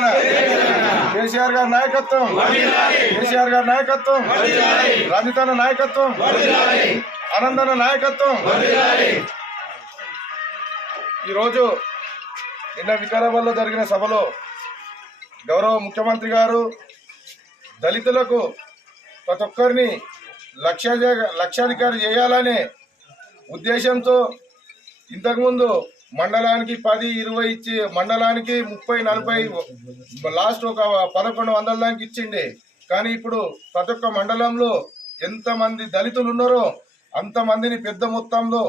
తెలంగాణ కేసీఆర్ గారి నాయకత్వం కేసీఆర్ గారి నాయకత్వం రంజితన్న నాయకత్వం ఆనందన్న నాయకత్వం ఈరోజు నిన్న వికారాబాద్లో జరిగిన సభలో గౌరవ ముఖ్యమంత్రి గారు దళితులకు ప్రతి ఒక్కరిని లక్షాధికారి చేయాలనే ఉద్దేశంతో ఇంతకుముందు మండలానికి 10-20 ఇచ్చి మండలానికి 30-40 లాస్ట్ ఒక 1100 దానికి ఇచ్చిండే. కానీ ఇప్పుడు ప్రతి ఒక్క మండలంలో ఎంతమంది దళితులు ఉన్నారో అంతమందిని పెద్ద మొత్తంలో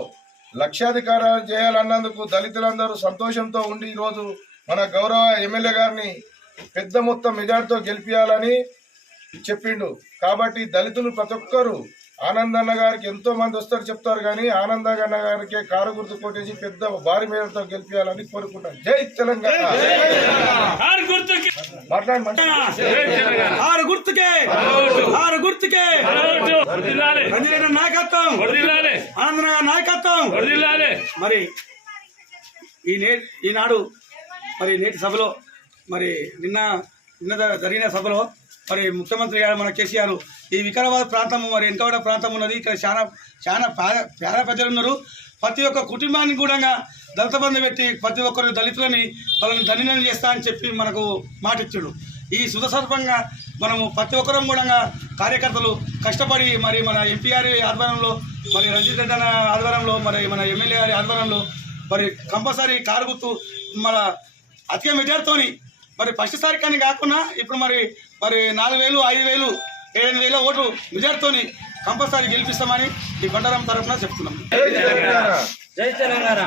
లక్షాధికారాలు చేయాలన్నందుకు దళితులందరూ సంతోషంతో ఉండి ఈరోజు మన గౌరవ ఎమ్మెల్యే గారిని పెద్ద మొత్తం మెజార్టీతో గెలిపించాలని చెప్పిండు. కాబట్టి దళితులు ప్రతి ఒక్కరు ఆనందన్న గారికి ఎంతో మంది వస్తారు చెప్తారు, కానీ ఆనందన్న గారికి కారు గుర్తు కొట్టేసి పెద్ద భారీ మేరతో గెలిపించాలని కోరుకుంటాను. జై తెలంగాణ. మరి ఈనాడు మరి నేటి సభలో మరి నిన్న జరిగిన సభలో మరి ముఖ్యమంత్రి గారు మన కేసీఆర్ ఈ వికారాబాద్ ప్రాంతం మరి వెనుకబడ ప్రాంతం ఉన్నది. ఇక్కడ చాలా పేద ప్రజలు ఉన్నారు. ప్రతి ఒక్క కుటుంబానికి కూడా దళిత బంధు పెట్టి ప్రతి ఒక్కరు దళితులని వాళ్ళని ధన్యం చేస్తా అని చెప్పి మనకు మాట ఇచ్చాడు. ఈ సుదసర్పంగా మనము ప్రతి ఒక్కరం కూడా కార్యకర్తలు కష్టపడి మరి మన ఎంపీ గారి ఆధ్వర్యంలో మరి రంజిత్ రెడ్డి ఆధ్వర్యంలో మరి మన ఎమ్మెల్యే గారి ఆధ్వర్యంలో మరి కంపల్సరీ కారు గుర్తు మన అధిక మెజార్టీతోని మరి ఫస్ట్ సారి కానీ కాకుండా ఇప్పుడు మరి 4,000, 5,000, 7,000 ఓట్లు మెజార్టీతోని కంపల్సరీ గెలిపిస్తామని ఈ బండారం తరఫున చెప్తున్నాం. జై తెలంగాణ.